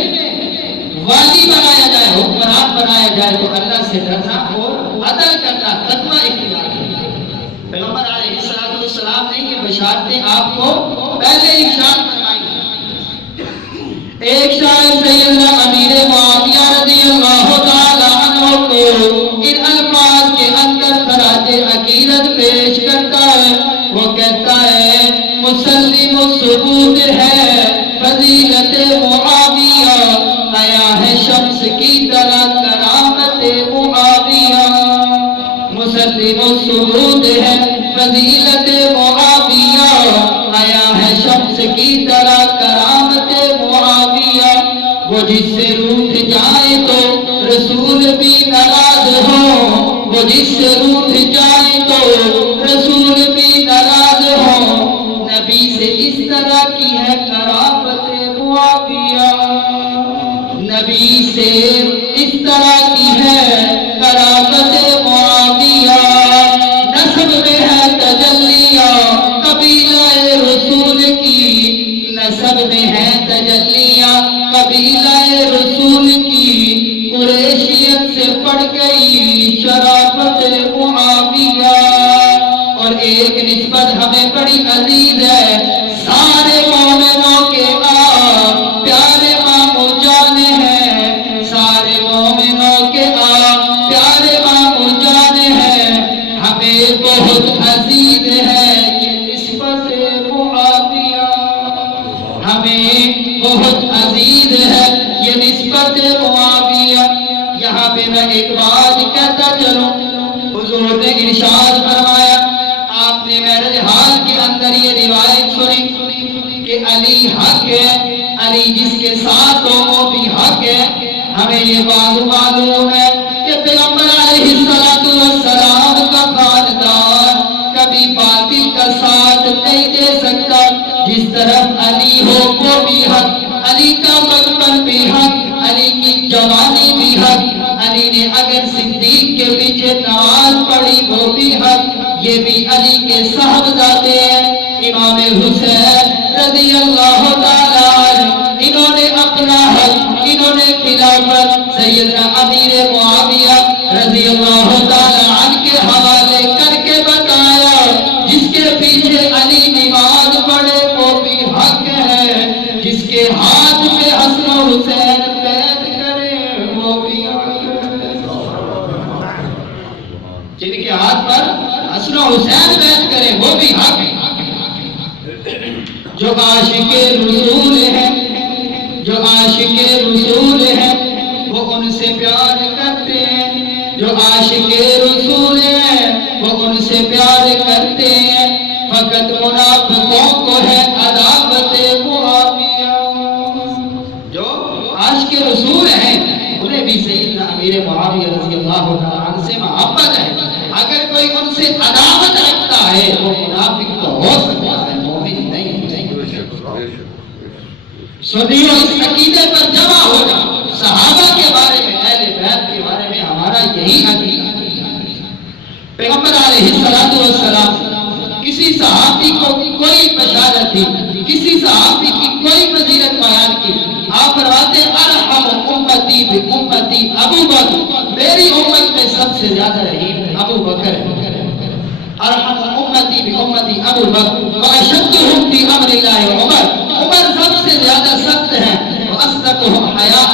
والی بنایا جائے، حکمران بنایا جائے تو اللہ سے ڈرنا اور عدل کرنا، تقوی اختیار کرنا. پیغمبر علیہ السلام نے یہ بشارتیں آپ کو پہلے ارشاد فرمائی. ایک شاعر سیدنا امیر معاویہ رضی اللہ تعالیٰ عنہ کو ان الفاظ کے اندر خراج عقیدت پیش کرتا ہے. وہ کہتا ہے مسلمان ثبوت ہے فضیلت معاویہ، آیا ہے شمس کی طرح کرامت معاویہ، مسلم ثبوت ہے فضیلت معاویہ، آیا ہے شمس کی طرح کرامت معاویہ، وہ جس سے روٹھ جائے تو رسول بھی ناراض ہو، وہ جس سے روٹھ جائے تو رسول بھی ناراض ہو، نبی سے اس طرح کی ہے کرامت معاویہ، نبی سے اس طرح کی ہے کرامت معاویہ، نسب میں ہے تجلیہ قبیلہ رسول کی، نسب میں ہے تجلیہ قبیلہ رسول کی، قریشیت سے پڑ گئی شرافت معاویہ، اور ایک نسبت ہمیں بڑی عزیز ہے، سارے مومنوں کے آپ پیارے مامو جان ہیں، سارے مومنوں کے آپ پیارے مامو جان ہیں، ہمیں بہت عزیز ہے یہ نسبت معاویہ، ہمیں بہت عزیز ہے یہ نسبت معاویہ۔ یہاں پہ میں ایک بات کہتا چلوں، حضور نے ارشاد فرمایا، آپ نے معراج حال کے اندر یہ روایت سنی کہ علی حق ہے، علی جس کے ساتھ ہو وہ بھی حق ہے۔ ہمیں یہ بات معلوم ہے کہ پیغمبر علیہ السلام کا خاندان کبھی باطل کا ساتھ نہیں دے سکتا، جس طرف علی ہو وہ بھی حق، علی کا بچپن بھی حق، علی کی جوانی بھی حق، علی نے اگر صدیق کے پیچھے نماز پڑھی وہ بھی حق، یہ بھی علی کے صاحبزادے ہیں۔ امام حسین رضی اللہ تعالیٰ عنہ، انہوں نے اپنا حق، انہوں نے خلافت سیدنا امیر معاویہ رضی اللہ تعالیٰ عنہ کے حوالے کر کے بتایا، جس کے پیچھے علی نماز پڑھے وہ بھی حق ہے، جس کے ہاتھ پہ حسن و حسین بیعت کرے وہ بھی حق ہے، جن کے ہاتھ پر حسن و حسین بیعت کرے وہ بھی حق ہے۔ جو عاشق رسول ہے، جو عاشق رسول ہے وہ ان سے پیار کرتے ہیں، جو عاشق رسول ہے وہ ان سے پیار کرتے ہیں، فقط منافقوں کو ہے عداوت معاویہ۔ جو عاشق رسول ہیں انہیں بھی سیدنا امیر معاویہ رضی اللہ تعالیٰ عنہ سے محبت ہے، اگر کوئی ان سے عداوت رکھتا ہے وہ منافق تو ہو سکتا ہے، مومن نہیں۔ سنیو اس عقیدے پر جمع ہو جاؤ، صحابہ کے بارے میں، اہل بیت کے بارے میں ہمارا یہی عقیدہ۔ پیغمبر علیہ السلام کسی صحابی کو کوئی بشارت دی، کسی صحابی کی کوئی فضیلت بیان کی، آپ فرماتے ارحم امتی بامتی ابو بکر، میری امت میں سب سے زیادہ رحیم ابو بکر ہے، ارحم امتی بامتی ابو بکر واشدہم فی امر اللہ عمر، عمر سب سے زیادہ سخت ہیں، واصدقہم حیاء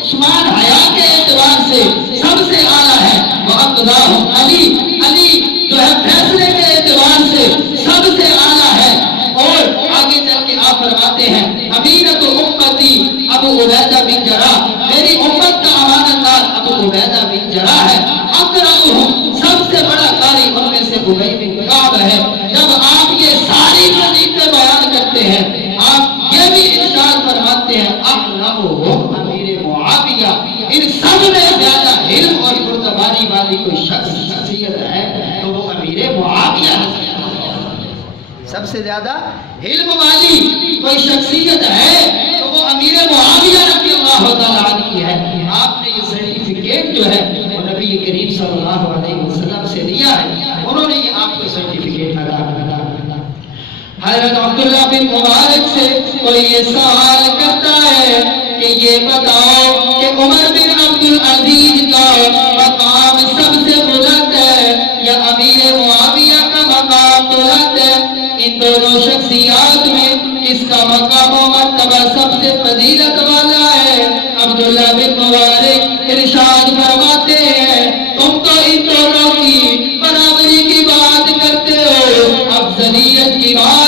عثمان حیا کے اعتبار سے سب سے اعلیٰ ہے، واقضاہم علی، علی جو ہے فیصلے کے اعتبار سے سب سے اعلیٰ ہے، اور آگے چل کے آپ فرماتے ہیں امینۃ امتی ابو عبیدہ بن جراح، میری امت کا امانت دار ابو عبیدہ بن جراح ہے، اقرأہم سب سے بڑا قاری ان میں سے ابی بن کعب ہے۔ جب آپ یہ ساری فضیلتیں بیان کرتے ہیں، آپ یہ بھی ارشاد فرماتے ہیں اعلمہم امیر معاویہ، ان سب میں زیادہ علم اور مرتباری والی کوئی شخصیت ہے تو وہ امیر معاویہ ہے، سب سے زیادہ علم والی کوئی شخصیت ہے تو وہ امیر معاویہ رضی اللہ تعالیٰ عنہ کی ہے۔ آپ نے یہ سرٹیفکیٹ جو ہے وہ نبی کریم صلی اللہ علیہ وسلم سے لیا ہے، انہوں نے یہ آپ کو سرٹیفکیٹ لگا۔ حضرت عبداللہ بن مبارک سے کوئی یہ سوال کرتا ہے کہ یہ بتاؤ کہ عمر بن عبدالعزیز کا مقام سب سے بلند ہے یا امیر معاویہ کا مقام بلند ہے، ان دونوں شخصیات میں کس کا مقام و مرتبہ سب سے فضیلت والا ہے؟ عبداللہ بن مبارک ارشاد فرماتے ہیں تم تو ان دونوں کی برابری کی بات کرتے ہو، افضلیت کی بات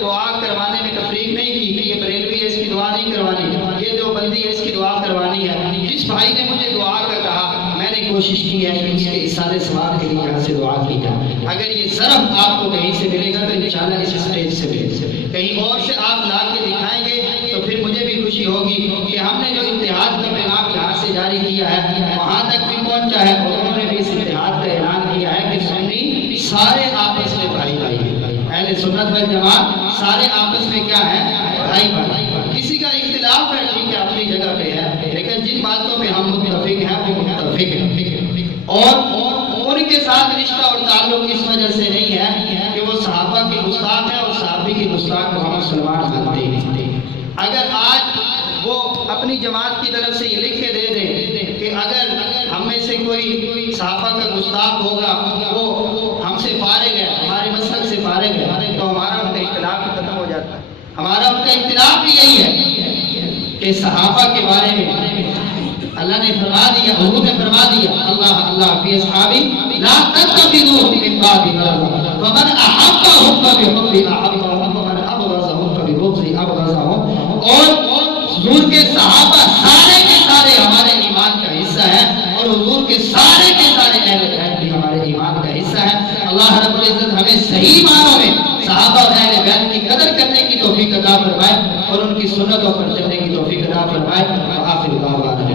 دعا کروانے میں تفریق نہیں کی کہ یہ بریلوی ہے اس کی دعا نہیں کروانی، یہ دیوبندی ہے اس کی دعا کروانی ہے۔ جس بھائی نے مجھے دعا کا کہا میں نے کوشش کی ہے کہ اس کے اصالے ثواب کے لیے یہاں سے دعا کی جائے۔ اگر یہ ضرب آپ کو کہیں سے ملے گا تو انشاءاللہ اس اسٹیج سے ملے، کہیں اور سے آپ لا کے دکھائیں گے تو پھر مجھے بھی خوشی ہوگی کہ ہم نے جو اتحاد کا پیغام یہاں سے جاری کیا ہے وہاں تک بھی پہنچا ہے، اور انہوں نے بھی اس اتحاد کا اعلان کیا ہے کہ سنی سارے آپس میں بھائی بھائی ہیں، اہل سنت والجماعت سارے آپس میں کیا ہے؟ بھائی بھائی۔ کسی کا اختلاف ہے ٹھیک ہے اپنی جگہ پہ ہے، لیکن جن باتوں پہ ہم متفق ہیں وہ متفق ہیں، اور ان کے ساتھ رشتہ اور تعلق اس وجہ سے نہیں ہے کہ وہ صحابہ کے گستاخ ہیں اور صحابی کے گستاخ کو ہم مسلمان مانتے ہیں۔ اگر آج وہ اپنی جماعت کی طرف سے یہ لکھ کے دے دیں کہ اگر ہم میں سے کوئی صحابہ کا گستاخ ہوگا وہ ہم سے فارغ ہے، ہمارے مسلک سے فارغ ہے، تو ہمارا ان کا اختلاف ختم ہو جاتا ہے۔ ہمارا ان کا اختلاف بھی یہی ہے کہ صحابہ کے بارے میں اللہ نے فرما دیا، حضور نے فرما دیا، اللہ فی اصحابی لا تتخذوهم من بعد غرضا فمن احبهم فبحب احبهم ومن ابغضهم فببغض ابغضهم۔ اور حضور کے صحابہ سارے کے سارے ہمارے ایمان کا حصہ ہے، اور حضور کے سارے اہل بیت بھی ہمارے ایمان کا حصہ ہے۔ اللہ رب العزت ہمیں صحیح معنوں میں صحابہ اور اہل بیت کی قدر کرنے کی توفیق عطا فرمائے اور ان کی سنتوں پر چلنے کی توفیق عطا فرمائے۔ آخر دعوانا